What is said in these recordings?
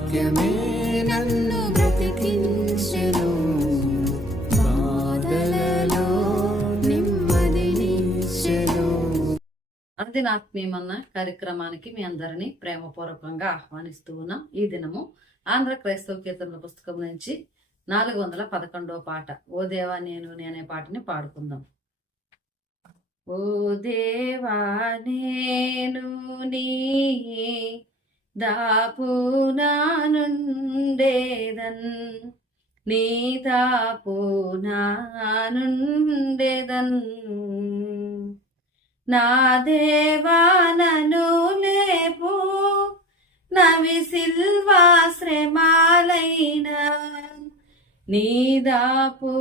వాక్యమే నన్ను బ్రతికించెను. బాధలలో నెమ్మదినిచ్చెను కార్యక్రమానికి మీ అందరినీ ప్రేమపూర్వకంగా ఆహ్వానిస్తూ ఉన్నాం. ఈ దినము ఆంధ్ర క్రైస్తవ కీర్తనల పుస్తకం నుంచి నాలుగు వందల పదకొండో పాట ఓ దేవా నేను నేనే అనే పాటని పాడుకుందాం. ఓ దేవా నేను నీ దాపునానుండేదన్ నీ తాపునానుండేదన్ నా దేవానను లేపు నవి సిల్వాశ్రమాలైన నీ దాపునానుండు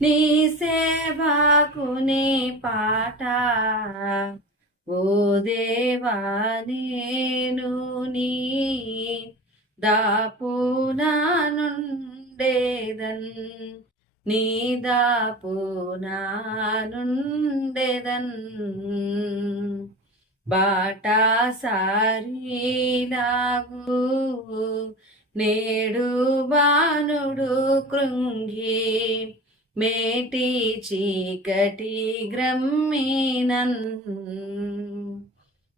నీ సేవకు నీ పాట. ఓ దేవా నేను నీ దాపు నానుండేదన్ నీదాపు నానుండెదన్ బాటా సారీలాగు నేడు బాణుడు కృంగి మేటి చీకటి గ్రమ్మినన్.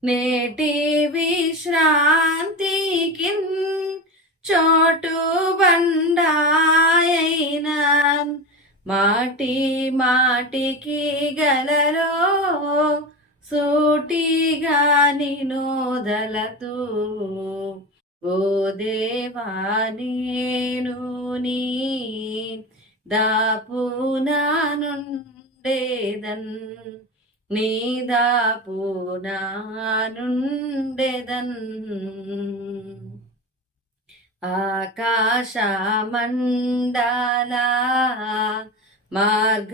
నేటి విశ్రాంతికి చోటు బండాయైన మాటి మాటికి గలలో సూటిగా నినోదలతో. ఓ దేవా నేను నీ దాపునా నుండేదన్ నీ దాపు నానుండేదన్ ఆకాశమండల మార్గంబునేప్పుడు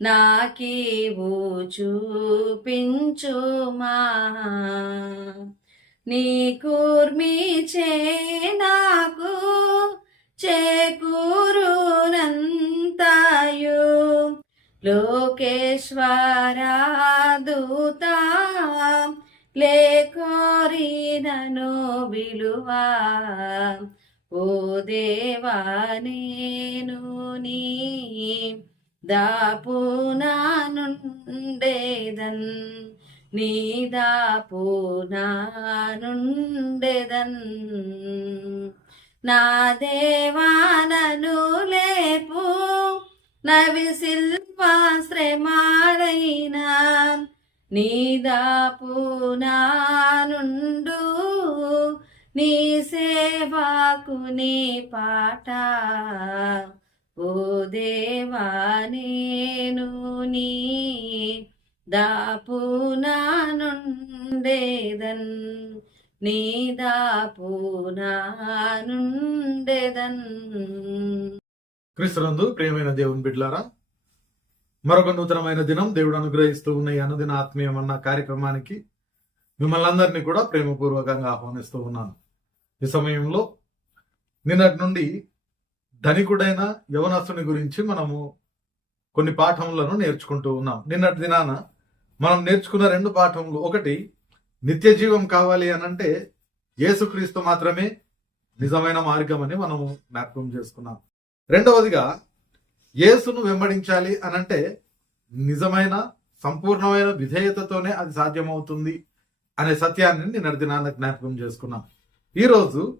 నాకీవు చూపించుమా. నీ కూర్మి చే నాకు చేకూరునంతయు. లోకేశ్వరా దూత లేకోరినను విలువా. ఓ దేవా నేను నీ దాపు నానుండేదన్ నీ నా దేవానను లేపు నవి శిల్పాశ్రమాడైన నీదాపు నానుండు నీ సేవాకు నీ పాట. ఓ దేవా నేను నీ దాపు నానుండేదన్ నీ దాపు నానుండేదన్ క్రీస్తునందు ప్రియమైన దేవుని బిడ్లారా మరొక నూతనమైన దినం దేవుడు అనుగ్రహిస్తూ ఉన్న ఈ అనుదిన కార్యక్రమానికి మిమ్మల్ని అందరినీ కూడా ప్రేమపూర్వకంగా ఆహ్వానిస్తూ ఉన్నాను ఈ సమయంలో నిన్నటి నుండి ధనికుడైన యవనస్తుని గురించి మనము కొన్ని పాఠములను నేర్చుకుంటూ ఉన్నాం. నిన్నటి దినాన మనం నేర్చుకున్న రెండు పాఠములు. ఒకటి నిత్య జీవం కావాలి అనంటే యేసుక్రీస్తు మాత్రమే నిజమైన మార్గం అని మనము జ్ఞాపకం చేసుకున్నాం. రెండవదిగా యేసును వెంబడించాలి అనంటే నిజమైన సంపూర్ణమైన విధేయతతోనే అది సాధ్యమవుతుంది అనే సత్యాన్ని నిన్నటి జ్ఞాపకం చేసుకున్నాం. ఈరోజు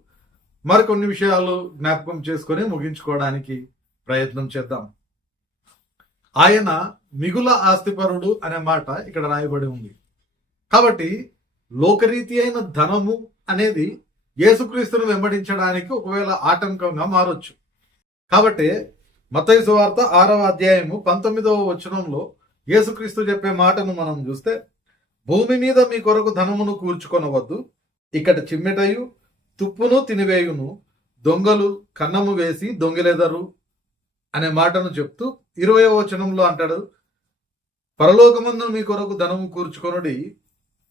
మరికొన్ని విషయాలు జ్ఞాపకం చేసుకొని ముగించుకోవడానికి ప్రయత్నం చేద్దాం. ఆయన మిగుల ఆస్తిపరుడు అనే మాట ఇక్కడ రాయబడి ఉంది. కాబట్టి లోకరీతి అయిన ధనము అనేది యేసుక్రీస్తును వెంబడించడానికి ఒకవేళ ఆటంకంగా మారొచ్చు. కాబట్టి మత్తయి సువార్త ఆరవ అధ్యాయము పంతొమ్మిదవ వచనంలో యేసుక్రీస్తు చెప్పే మాటను మనం చూస్తే భూమి మీద మీ కొరకు ధనమును కూర్చుకొనవద్దు. ఇక్కడ చిమ్మెటయు తుప్పును తినివేయును. దొంగలు కన్నము వేసి దొంగిలెదరు అనే మాటను చెప్తూ ఇరవై వచనంలో అంటాడు పరలోకమందు మీ కొరకు ధనము కూర్చుకొనుడి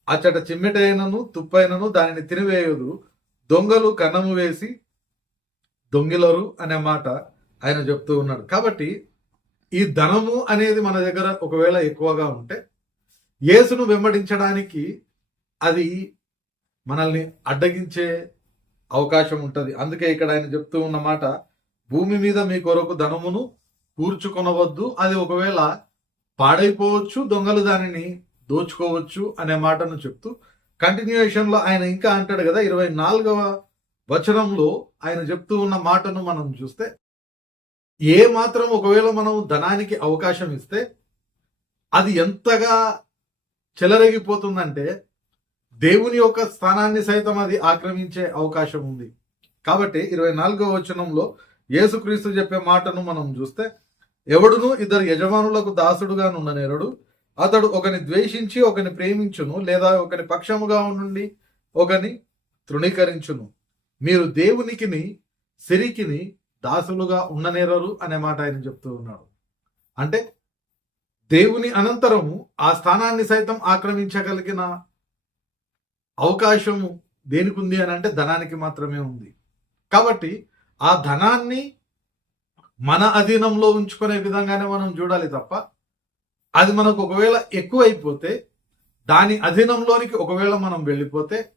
అచ్చట చిమ్మెటైనను తుప్పైనను దానిని తినివేయదు దొంగలు కన్నము వేసి దొంగిలరు అనే మాట ఆయన చెప్తూ ఉన్నాడు. కాబట్టి ఈ ధనము అనేది మన దగ్గర ఒకవేళ ఎక్కువగా ఉంటే యేసును వెంబడించడానికి అది మనల్ని అడ్డగించే అవకాశం ఉంటుంది. అందుకే ఇక్కడ ఆయన చెప్తూ ఉన్న మాట భూమి మీద మీ కొరకు ధనమును కూర్చుకొనవద్దు. అది ఒకవేళ పాడైపోవచ్చు దొంగలు దానిని దోచుకోవచ్చు అనే మాటను చెప్తూ కంటిన్యూయేషన్లో ఆయన ఇంకా అంటాడు కదా ఇరవై నాలుగవ వచనంలో ఆయన చెప్తూ ఉన్న మాటను మనం చూస్తే ఏ మాత్రం ఒకవేళ మనం ధనానికి అవకాశం ఇస్తే అది ఎంతగా చెలరేగిపోతుందంటే దేవుని యొక్క స్థానాన్ని సైతం అది ఆక్రమించే అవకాశం ఉంది. కాబట్టి ఇరవై నాలుగవ వచనంలో యేసుక్రీస్తు చెప్పే మాటను మనం చూస్తే ఎవడును ఇద్దరు యజమానులకు దాసుడుగా నుండనేరుడు అతడు ఒకని ద్వేషించి ఒకని ప్రేమించును లేదా ఒకని పక్షముగా ఉండి ఒకని తృణీకరించును. మీరు దేవునికిని సిరికిని దాసులుగా ఉండనేరరు అనే మాట ఆయన చెప్తూ ఉన్నాడు. అంటే దేవుని అనంతరము ఆ స్థానాన్ని సైతం ఆక్రమించగలిగిన అవకాశము దేనికి ఉంది అని అంటే ధనానికి మాత్రమే ఉంది. కాబట్టి ఆ ధనాన్ని మన అధీనంలో ఉంచుకునే విధంగానే మనం చూడాలి తప్ప అది మనకు ఒకవేళ ఎక్కువ అయిపోతే దాని అధీనంలోనికి ఒకవేళ మనం వెళ్ళిపోతే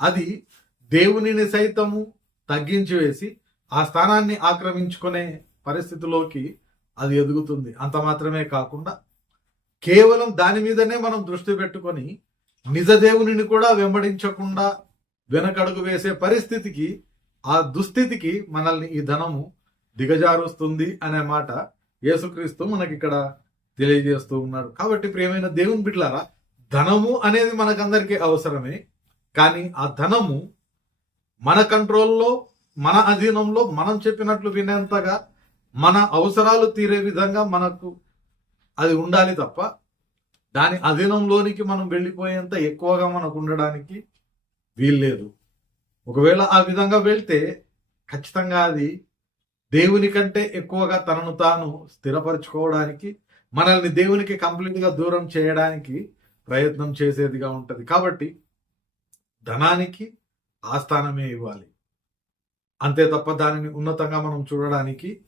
అది దేవునిని సైతము తగ్గించి వేసి ఆ స్థానాన్ని ఆక్రమించుకునే పరిస్థితిలోకి అది ఎదుగుతుంది. అంత మాత్రమే కాకుండా కేవలం దాని మీదనే మనం దృష్టి పెట్టుకొని నిజ దేవునిని కూడా వెంబడించకుండా వెనకడుగు వేసే పరిస్థితికి ఆ దుస్థితికి మనల్ని ఈ ధనము దిగజారుస్తుంది అనే మాట యేసుక్రీస్తు మనకి ఇక్కడ తెలియజేస్తూ ఉన్నాడు. కాబట్టి ప్రియమైన దేవుని బిడ్డలారా ధనము అనేది మనకందరికీ అవసరమే కానీ ఆ ధనము మన కంట్రోల్లో మన అధీనంలో మనం చెప్పినట్లు వినేంతగా మన అవసరాలు తీరే విధంగా మనకు అది ఉండాలి తప్ప దాని అధీనంలోనికి మనం వెళ్ళిపోయేంత ఎక్కువగా మనకు ఉండడానికి వీల్లేదు. ఒకవేళ ఆ విధంగా వెళ్తే ఖచ్చితంగా అది దేవుని కంటే ఎక్కువగా తనను తాను స్థిరపరచుకోవడానికి మనల్ని దేవునికి కంప్లీట్గా దూరం చేయడానికి ప్రయత్నం చేసేదిగా ఉంటుంది. కాబట్టి ధనానికి ఆస్థానమే ఇవ్వాలి. అంతే తప్ప దానిని ఉన్నతంగా మనం చూడడానికి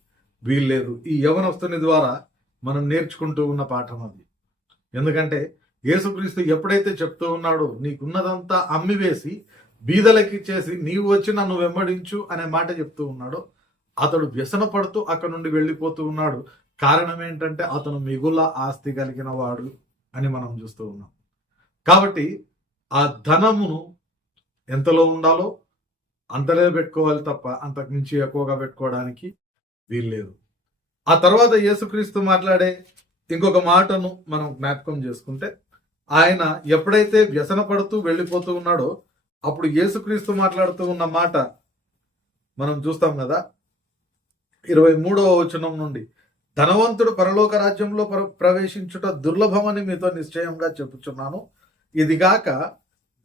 వీల్లేదు. ఈ యవనస్తుని ద్వారా మనం నేర్చుకుంటూ ఉన్న పాఠం అది. ఎందుకంటే యేసుక్రీస్తు ఎప్పుడైతే చెప్తూ ఉన్నాడో నీకున్నదంతా అమ్మివేసి బీదలకి చేసి నీవు వచ్చి నన్ను వెంబడించు అనే మాట చెప్తూ ఉన్నాడో అతడు వ్యసన పడుతూ అక్కడ నుండి వెళ్ళిపోతూ ఉన్నాడు. కారణం ఏంటంటే అతను మిగుల ఆస్తి కలిగిన వాడు అని మనం చూస్తూ ఉన్నాం. కాబట్టి ఆ ధనమును ఎంతలో ఉండాలో అంతలే పెట్టుకోవాలి తప్ప అంతకు మించి ఎక్కువగా పెట్టుకోవడానికి వీల్లేదు. ఆ తర్వాత యేసుక్రీస్తు మాట్లాడే ఇంకొక మాటను మనం జ్ఞాపకం చేసుకుంటే ఆయన ఎప్పుడైతే వ్యసన పడుతూ వెళ్ళిపోతూ ఉన్నాడో అప్పుడు యేసుక్రీస్తు మాట్లాడుతూ ఉన్న మాట మనం చూస్తాం కదా ఇరవై మూడవ వచనం నుండి ధనవంతుడు పరలోక రాజ్యంలో ప్ర- ప్రవేశించుట దుర్లభమని మీతో నిశ్చయంగా చెప్పుచున్నాను. ఇదిగాక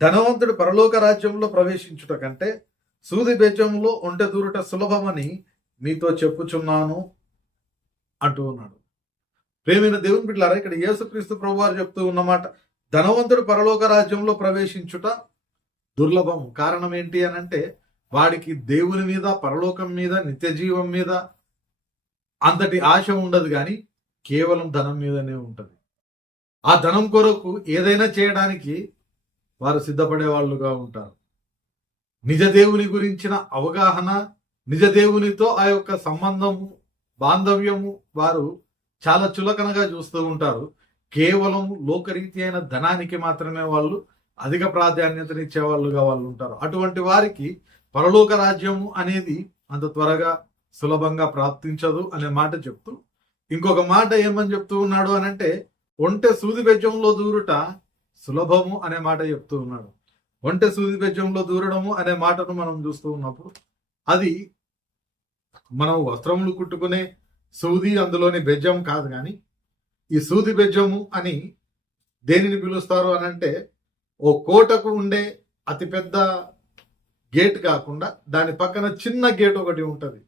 ధనవంతుడు పరలోక రాజ్యంలో ప్రవేశించుట కంటే సూది బెజంలో ఒంటె దూరుట సులభమని మీతో చెప్పుచున్నాను అంటూ ఉన్నాడు. ప్రేమైన దేవుని బిడ్డలారా ఇక్కడ యేసుక్రీస్తు ప్రభు వారు చెప్తూ ఉన్నమాట ధనవంతుడు పరలోక రాజ్యంలో ప్రవేశించుట దుర్లభం కారణం ఏంటి అని అంటే వాడికి దేవుని మీద పరలోకం మీద నిత్య జీవం మీద అంతటి ఆశ ఉండదు కానీ కేవలం ధనం మీదనే ఉంటుంది. ఆ ధనం కొరకు ఏదైనా చేయడానికి వారు సిద్ధపడే వాళ్ళుగా ఉంటారు. నిజ దేవుని గురించిన అవగాహన నిజ దేవునితో ఆ యొక్క సంబంధము బాంధవ్యము వారు చాలా చులకనగా చూస్తూ ఉంటారు. కేవలం లోకరీతి అయిన ధనానికి మాత్రమే వాళ్ళు అధిక ప్రాధాన్యతనిచ్చే వాళ్ళుగా వాళ్ళు ఉంటారు. అటువంటి వారికి పరలోక రాజ్యము అనేది అంత త్వరగా సులభంగా ప్రాప్తించదు అనే మాట చెప్తూ ఇంకొక మాట ఏమని చెప్తూ ఉన్నాడు అనంటే ఒంటె సూది బెజ్జంలో దూరుట సులభము అనే మాట చెప్తూ ఉన్నాడు. ఒంటె సూది బెజ్జంలో దూరడము అనే మాటను మనం చూస్తూ ఉన్నప్పుడు అది మనం వస్త్రములు కుట్టుకునే సూది అందులోని బెజ్జం కాదు కానీ ఈ సూది బెజ్జము అని దేనిని పిలుస్తారు అని అంటే ఓ కోటకు ఉండే అతిపెద్ద గేట్ కాకుండా దాని పక్కన చిన్న గేట్ ఒకటి ఉంటుంది.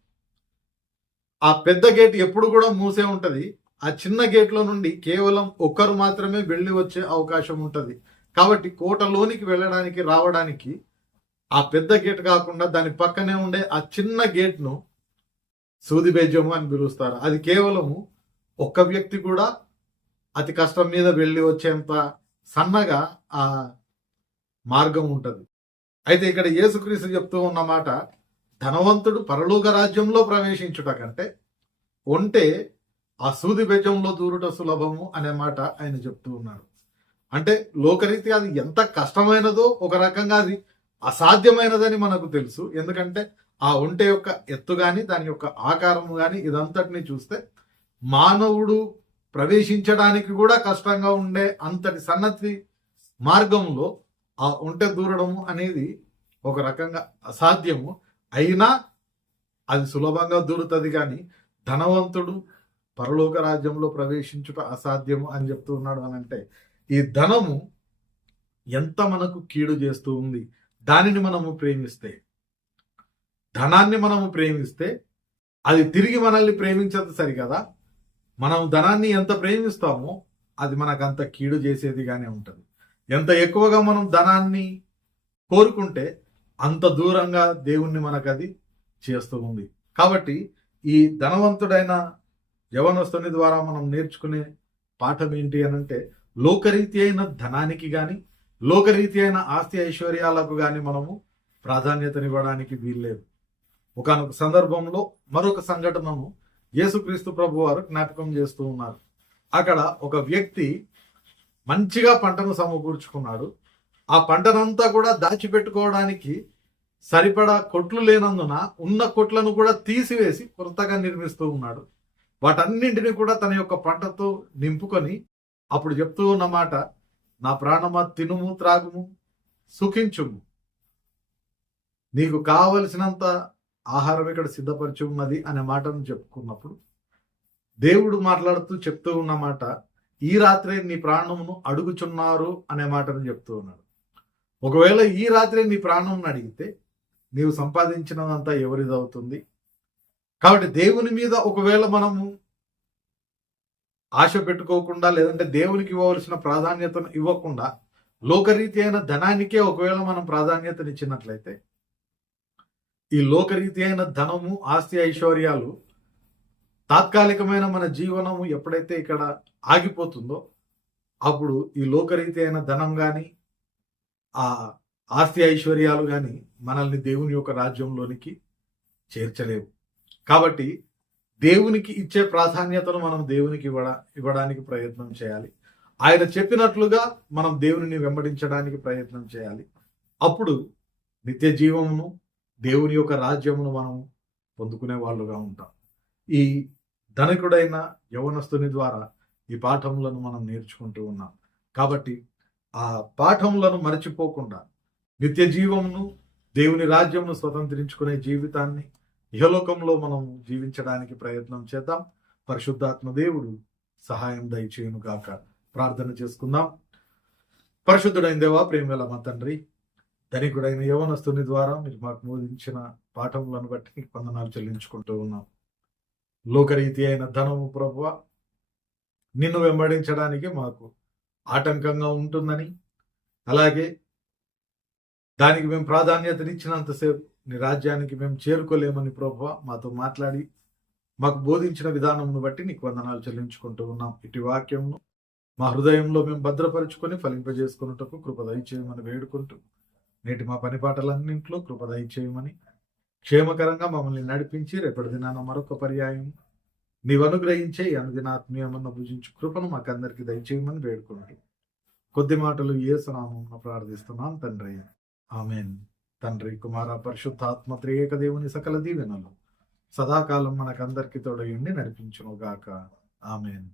ఆ పెద్ద గేట్ ఎప్పుడు కూడా మూసే ఉంటుంది. ఆ చిన్న గేట్లో నుండి కేవలం ఒక్కరు మాత్రమే వెళ్ళి వచ్చే అవకాశం ఉంటుంది. కాబట్టి కోటలోనికి వెళ్ళడానికి రావడానికి ఆ పెద్ద గేట్ కాకుండా దాని పక్కనే ఉండే ఆ చిన్న గేట్ను సూది బేజము అని పిలుస్తారు. అది కేవలము ఒక్క వ్యక్తి కూడా అతి కష్టం మీద వెళ్ళి వచ్చేంత సన్నగా ఆ మార్గం ఉంటుంది. అయితే ఇక్కడ యేసుక్రీస్తు చెప్తూ ఉన్న మాట ధనవంతుడు పరలోక రాజ్యంలో ప్రవేశించుట కంటే ఉంటే ఆ సూది బెజంలో దూరుట సులభము అనే మాట ఆయన చెప్తూ ఉన్నాడు. అంటే లోకరీతిగా అది ఎంత కష్టమైనదో ఒక రకంగా అది అసాధ్యమైనదని మనకు తెలుసు. ఎందుకంటే ఆ ఒంటె యొక్క ఎత్తు కానీ దాని యొక్క ఆకారము కానీ ఇదంతటిని చూస్తే మానవుడు ప్రవేశించడానికి కూడా కష్టంగా ఉండే అంతటి సన్నతి మార్గంలో ఆ ఉంటే దూరడము అనేది ఒక రకంగా అసాధ్యము. అయినా అది సులభంగా దూరుతుంది కానీ ధనవంతుడు పరలోక రాజ్యంలో ప్రవేశించుట అసాధ్యము అని చెప్తూ ఉన్నాడు అని అంటే ఈ ధనము ఎంత మనకు కీడు చేస్తూ ఉంది దానిని మనము ప్రేమిస్తే ధనాన్ని మనము ప్రేమిస్తే అది తిరిగి మనల్ని ప్రేమించదు సరికదా మనం ధనాన్ని ఎంత ప్రేమిస్తామో అది మనకు అంత కీడు చేసేదిగానే ఉంటుంది. ఎంత ఎక్కువగా మనం ధనాన్ని కోరుకుంటే అంత దూరంగా దేవుణ్ణి మనకు అది చేస్తూ ఉంది. కాబట్టి ఈ ధనవంతుడైన యవనస్తుని ద్వారా మనం నేర్చుకునే పాఠం ఏంటి అని అంటే లోకరీతి అయిన ధనానికి కానీ లోకరీతి అయిన ఆస్తి ఐశ్వర్యాలకు కానీ మనము ప్రాధాన్యతనివ్వడానికి వీల్లేదు. ఒకనొక సందర్భంలో మరొక సంఘటనను యేసుక్రీస్తు ప్రభు వారు జ్ఞాపకం చేస్తూ ఉన్నారు. అక్కడ ఒక వ్యక్తి మంచిగా పంటను సమకూర్చుకున్నాడు. ఆ పంటనంతా కూడా దాచిపెట్టుకోవడానికి సరిపడా కొట్లు లేనందున ఉన్న కొట్లను కూడా తీసివేసి కొత్తగా నిర్మిస్తూ ఉన్నాడు. వాటన్నింటినీ కూడా తన యొక్క పంటతో నింపుకొని అప్పుడు చెప్తూ ఉన్నమాట నా ప్రాణమా తినుము త్రాగుము సుఖించుము. నీకు కావలసినంత ఆహారం ఇక్కడ సిద్ధపరిచి ఉన్నది అనే మాటను చెప్పుకున్నప్పుడు దేవుడు మాట్లాడుతూ చెప్తూ ఉన్న మాట ఈ రాత్రే నీ ప్రాణమును అడుగుచున్నారు అనే మాటను చెప్తూ ఉన్నాడు. ఒకవేళ ఈ రాత్రే నీ ప్రాణం అడిగితే నీవు సంపాదించినదంతా ఎవరిదవుతుంది? కాబట్టి దేవుని మీద ఒకవేళ మనము ఆశ పెట్టుకోకుండా లేదంటే దేవునికి ఇవ్వవలసిన ప్రాధాన్యతను ఇవ్వకుండా లోకరీతి అయిన ధనానికే ఒకవేళ మనం ప్రాధాన్యతనిచ్చినట్లయితే ఈ లోకరీతి అయిన ధనము ఆస్తి ఐశ్వర్యాలు తాత్కాలికమైన మన జీవనము ఎప్పుడైతే ఇక్కడ ఆగిపోతుందో అప్పుడు ఈ లోకరీతి అయిన ధనం కానీ ఆ ఆస్తి ఐశ్వర్యాలు కానీ మనల్ని దేవుని యొక్క రాజ్యంలోనికి చేర్చలేవు. కాబట్టి దేవునికి ఇచ్చే ప్రాధాన్యతను మనం దేవునికి ఇవ్వడ ఇవ్వడానికి ప్రయత్నం చేయాలి. ఆయన చెప్పినట్లుగా మనం దేవునిని వెంబడించడానికి ప్రయత్నం చేయాలి. అప్పుడు నిత్య జీవమును దేవుని యొక్క రాజ్యమును మనం పొందుకునే వాళ్ళుగా ఉంటాం. ఈ ధనికుడైన యవనస్తుని ద్వారా ఈ పాఠములను మనం నేర్చుకుంటూ ఉన్నాం. కాబట్టి ఆ పాఠములను మరచిపోకుండా నిత్య జీవమును దేవుని రాజ్యమును స్వతంత్రించుకునే జీవితాన్ని ఇహలోకంలో మనం జీవించడానికి ప్రయత్నం చేద్దాం. పరిశుద్ధాత్మ దేవుడు సహాయం దయచేయును గాక. ప్రార్థన చేసుకుందాం. పరిశుద్ధుడైన దేవా ప్రేమల మా తండ్రి ధనికుడైన యవనస్తుని ద్వారా మీరు మాకు బోధించిన పాఠములను బట్టి నీకు వందనాలు చెల్లించుకుంటూ ఉన్నాం. లోకరీతి అయిన ధనము ప్రభువ నిన్ను వెంబడించడానికి మాకు ఆటంకంగా ఉంటుందని అలాగే దానికి మేము ప్రాధాన్యతనిచ్చినంతసేపు నీ రాజ్యానికి మేము చేరుకోలేమని ప్రభు మాతో మాట్లాడి మాకు బోధించిన విధానంను బట్టి నీకు వందనాలు చెల్లించుకుంటూ ఉన్నాం. ఇటు వాక్యంను మా హృదయంలో మేము భద్రపరుచుకొని ఫలింపజేసుకున్నటకు కృపదయ చేయమని వేడుకుంటూ నేటి మా పని పాటలన్నింటిలో కృపదయ చేయమని క్షేమకరంగా మమ్మల్ని నడిపించి రేపటి దినాన మరొక పర్యాయం నీవు అనుగ్రహించే ఈ అనుదినాత్మీయమన్న భుజించు కృపను మాకందరికీ దయచేయమని వేడుకున్నాడు కొద్ది మాటలు ఏ సనామం ప్రార్థిస్తున్నాం తండ్రి. ఆమెన్. తండ్రి కుమార పరిశుద్ధాత్మ త్రియేక దేవుని సకల దీవెనలు సదాకాలం మనకందరికీ తోడయుండి నడిపించును గాక ఆమెన్.